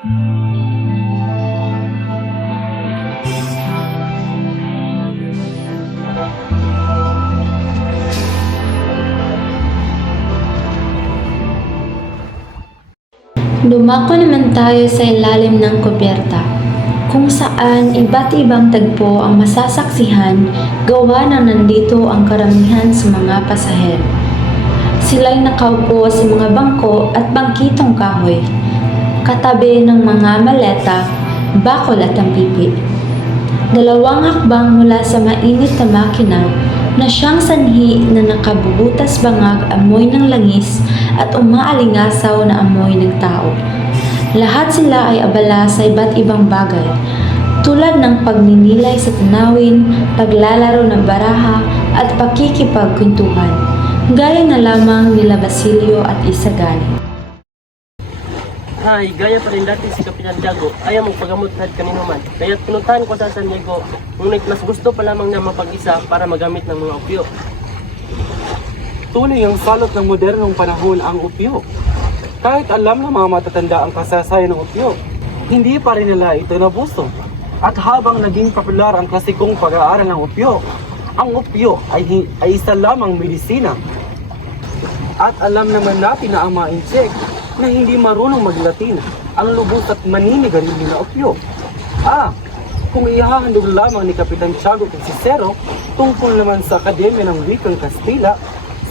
Dumako naman tayo sa ilalim ng kubyerta, kung saan iba't ibang tagpo ang masasaksihan gawa na nandito ang karamihan sa mga pasahero. Sila'y nakaupo sa mga bangko at bangkitong kahoy, katabi ng mga maleta, bakol at ampipi. Dalawang hakbang mula sa mainit na makina na siyang sanhi na nakabubutas bangag amoy ng langis at umaalingasaw na amoy ng tao. Lahat sila ay abala sa iba't ibang bagay, tulad ng pagninilay sa tanawin, paglalaro ng baraha at pakikipagkwentuhan, gaya na lamang nila Basilio at Isagani. Hay, gaya pa rin dati si Kapitan Tiago, ayaw mong pagamot kahit kanino man. Kaya't pinuntahan ko sa San Diego, ngunit mas gusto pa lamang na mapag-isa para magamit ng mga opyo. Tunay ang salot ng modernong panahon ang opyo. Kahit alam ng mga matatanda ang kasaysayan ng opyo, hindi pa rin nila ito nabuso. At habang naging popular ang klasikong pag-aaral ng opyo, ang opyo ay isa lamang medisina. At alam naman natin na ang mga insek na hindi marunong mag-Latin ang lubos at maninigarilyo na opyo. Kung ihahandog lamang ni Kapitan Tiago kung si Cicero tungkol naman sa Akademya ng Wikang Kastila,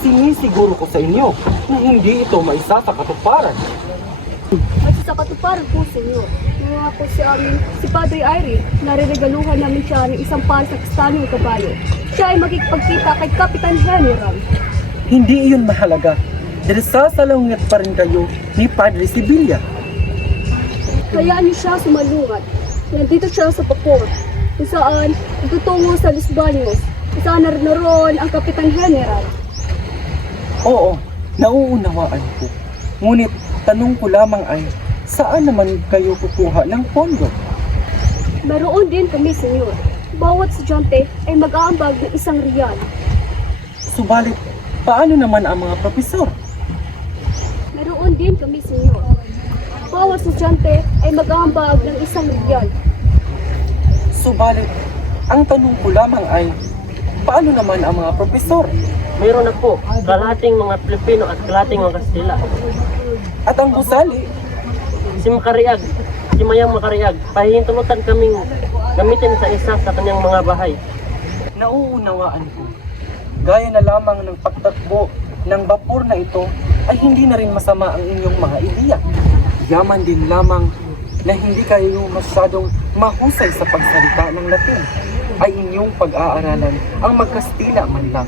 sinisiguro ko sa inyo na hindi ito maisa sa katuparan. At sa katuparan po, senyor, mga po si Padre Irene, nariregaluhan namin siya ng isang par sa kastanong kabayo. Siya ay magkikipagkita kay Kapitan General. Hindi iyon mahalaga dahil sasalungat pa rin kayo ni Padre Sibilia. Hayaan niyo siya sumalungat. Nandito siya sa Pacor, kung saan itutungo sa Los Baños, kung saan naroon ang Kapitan General. Oo, nauunawaan ko. Ngunit tanong ko lamang ay, saan naman kayo kukuha ng pondo? Meron din kami, senyor. Bawat estudyante ay mag-aambag ng ₱1. Subalit, paano naman ang mga propesor? Meron din kami, senyor. Bawat estudyante ay mag-aambag ng ₱1. Subalit, ang tanong ko lamang ay, paano naman ang mga propesor? Mayroon na po, kalahating mga Pilipino at kalahating mga Kastila. At ang gusali? Si Makariag, si Mayang Makariag, pahihintulutan kaming gamitin sa isa sa kanyang mga bahay. Nauunawaan ko. Gaya na lamang ng pagtakbo ng bapor na ito ay hindi na rin masama ang inyong mga ideya. Yaman din lamang na hindi kayo masyadong mahusay sa pagsalita ng Latin ay inyong pag-aaralan ang magkastila man lang.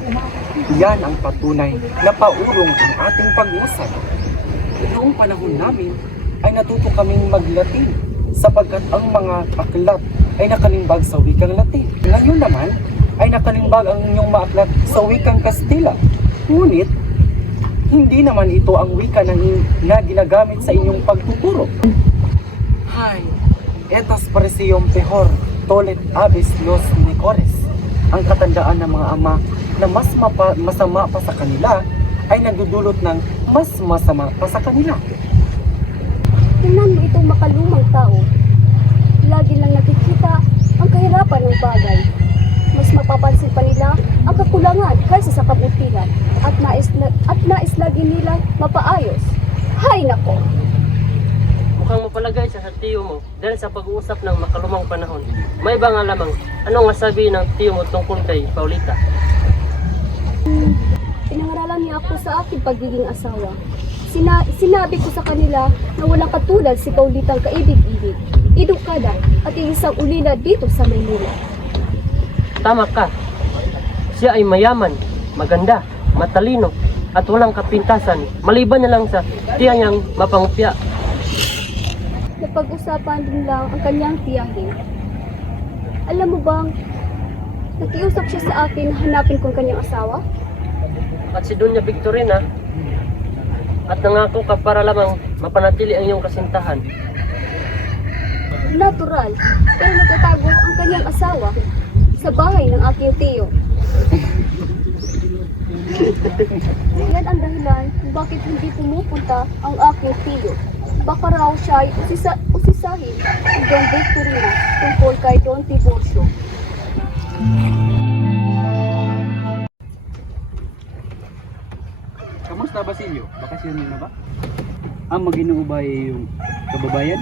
Yan ang patunay na paurong ang ating pag-usap. Noong panahon namin ay natuto kaming mag-Latin sapagkat ang mga aklat ay nakalimbag sa wikang Latin. Ngayon naman ay nakalimbag ang inyong mga aklat sa wikang Kastila. Ngunit, hindi naman ito ang wika na ginagamit sa inyong pagtuturo. Hay, etas pareciyong pehor, tolet aves los mejores. Ang katandaan ng mga ama na mas masama pa sa kanila ay nagdudulot ng mas masama pa sa kanila. Tingnan mo itong makalumang tao. Lagi lang nakikita ang kahirapan ng bagay. Mas mapapansin pa nila ang kakulangan kaysa sa kabutihan at nais lagi nila mapaayos. Hay nako! Mukhang mapalagay siya sa tiyo mo dahil sa pag-uusap ng makalumang panahon. May ba nga lamang, anong masabi ng tiyo mo tungkol kay Paulita? Pinangaralan niya ako sa aking pagiging asawa. Sinabi ko sa kanila na walang katulad si Paulitang kaibig-ibig, edukada at isang ulila dito sa Maynila. Tama ka. Siya ay mayaman, maganda, matalino, at walang kapintasan, maliban na lang sa tiya niyang mapangupya. Napag-usapan din lang ang kanyang tiyahin. Alam mo bang, nakiusap siya sa akin na hanapin ko ang kanyang asawa? At si Doña Victorina, at nangako ka para lamang mapanatili ang iyong kasintahan. Natural, pero natatago ang kanyang asawa sa bahay ng aking tiyo. Yan ang dahilan kung bakit hindi pumupunta ang aking tiyo. Baka raw siya ay mensahe ni Don Victorino tungkol kay Don Tiburcio. Kamusta Basilio? Bakasyon mo na ba? Ang Maginoo ba ay iyong kababayan?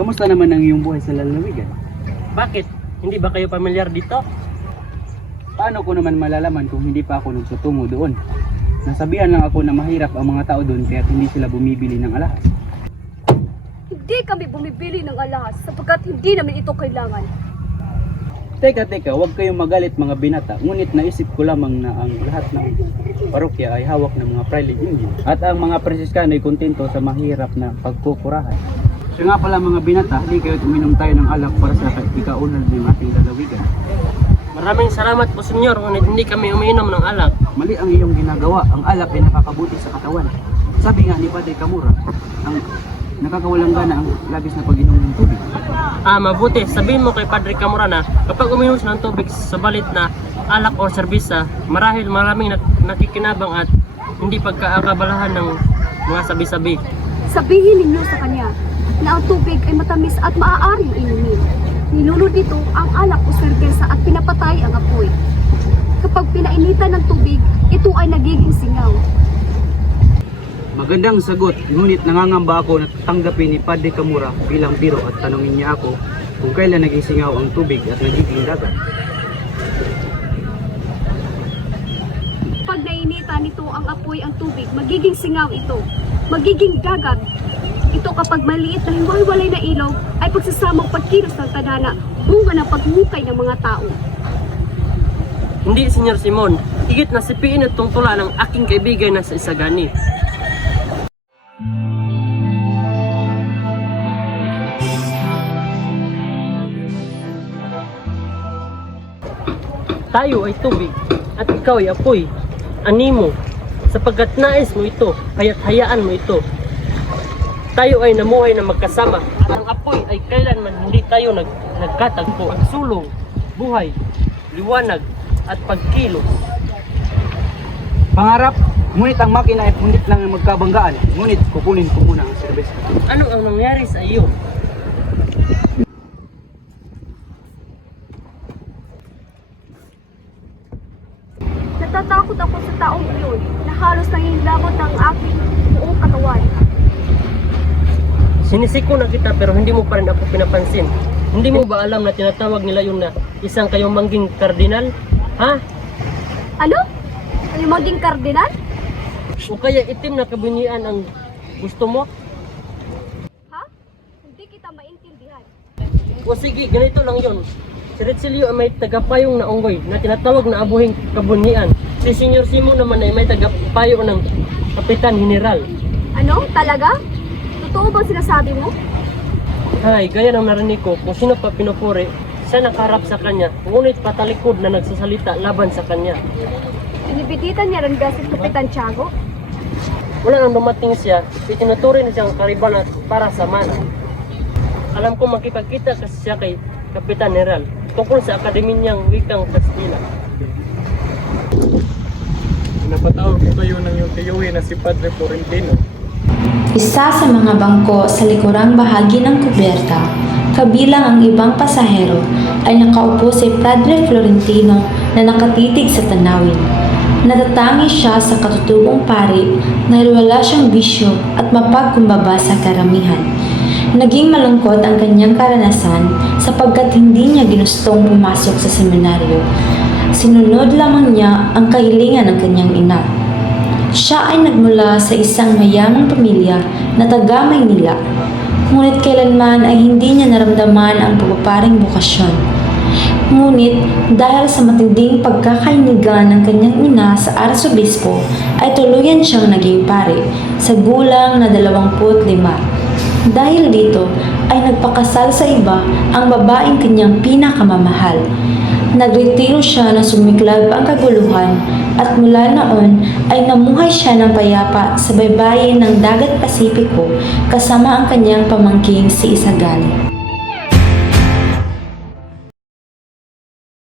Kamusta naman ang iyong buhay sa lalawigan? Bakit? Hindi ba kayo pamilyar dito? Paano ko naman malalaman kung hindi pa ako nagtutungo doon? Nasabihan lang ako na mahirap ang mga tao doon kaya hindi sila bumibili ng alahas. Hindi kami bumibili ng alahas sapagkat hindi namin ito kailangan. Teka, huwag kayong magalit mga binata. Ngunit naisip ko lamang na ang lahat ng parokya ay hawak ng mga Fraile Indian. At ang mga Franciscano ay kontento sa mahirap na pagkukurahan. So nga pala mga binata, hindi kayo uminom tayo ng alak para sa ikaunlad ng ating lalawigan. Maraming salamat po senyor, ngunit hindi kami umiinom ng alak. Mali ang iyong ginagawa. Ang alak ay nakakabuti sa katawan. Sabi nga ni Padre Camura, ang nakakawalang gana ang labis na pag-inom ng tubig. Mabuti. Sabihin mo kay Padre Camura na kapag uminom siya ng tubig sa balit na alak o serbisa, marahil maraming nakikinabang at hindi pagkaakabalahan ng mga sabi-sabi. Sabihin ninyo sa kanya na ang tubig ay matamis at maaaring inumin. Nilulod nito ang alak o serbesa at pinapatay ang apoy. Kapag pinainitan ng tubig, ito ay nagiging singaw. Magandang sagot, ngunit nangangamba ako na tanggapin ni Padre Camura bilang biro at tanungin niya ako kung kailan naging singaw ang tubig at nagiging dagat. Pag nainitan nito ang apoy ang tubig, magiging singaw ito. Magiging dagat. Ito kapag maliit na hiwa-hiwalay na ilog ay pagsasamang pagkilos ng tadhana, bunga ng paghukay ng mga tao. Hindi, Senyor Simon. Higit na sipiin at tungtula ng aking kaibigan na sa Isagani. Tayo ay tubig at ikaw ay apoy. Animo, sapagkat nais mo ito, kaya't hayaan mo ito. Tayo ay namuhay na magkasama. Ang apoy ay kailanman hindi tayo nagkatagpo. Pagsulong, buhay, liwanag, at pagkilos. Pangarap, ngunit ang makina ay pundit lang ng magkabanggaan. Ngunit kukunin ko muna ang serbesa. Ano ang nangyari sa iyo? Natatakot ako sa taong iyon na halos nanginglabot ng aking buong katawan. Sinisiko na kita pero hindi mo pa rin ako pinapansin. Hindi mo ba alam na tinatawag nila yun na isang kayumanging kardinal? Ha? Ano? Ano maging kardinal? O kaya itim na kabunyian ang gusto mo? Ha? Hindi kita maintindihan. O sige, ganito lang yun. Si Retsilio ay may tagapayong na unggoy na tinatawag na abuhing kabunyian. Si Senyor Simon naman ay may tagapayo ng Kapitan General. Ano? Talaga? Totoo ba sinasabi mo? Hay, gaya ng narinig ko, kung sino pa pinupuri, siya nakaharap sa kanya, ngunit patalikod na nagsasalita laban sa kanya. Inibititan niya rin ba si Kapitan Tiago? Wala nang dumating siya, itinuturi na siyang kariban at para sa mana. Alam ko makipagkita kasi siya kay Kapitan General tungkol sa akademiyang wikang Kastila. Napatawag ko kayo ng iyong tiyuhin na si Padre Florentino. Isa sa mga bangko sa likurang bahagi ng kubyerta, kabilang ang ibang pasahero, ay nakaupo si Padre Florentino na nakatitig sa tanawin. Natatangi siya sa katutubong pari dahil wala siyang bisyo at mapagkumbaba sa karamihan. Naging malungkot ang kanyang karanasan sapagkat hindi niya ginustong pumasok sa seminaryo. Sinunod lamang niya ang kahilingan ng kanyang ina. Siya ay nagmula sa isang mayamang pamilya na taga Maynila, ngunit kailanman ay hindi niya naramdaman ang pagpaparing bukasyon. Ngunit dahil sa matinding pagkakainigan ng kanyang ina sa arsobispo, ay tuluyan siyang naging pare sa gulang na 25. Dahil dito ay nagpakasal sa iba ang babaeng kanyang pinakamamahal. Nagretiro siya na sumiklab ang kaguluhan at mula noon ay namuhay siya ng payapa sa baybayin ng Dagat Pasipiko kasama ang kanyang pamangking si Isagani.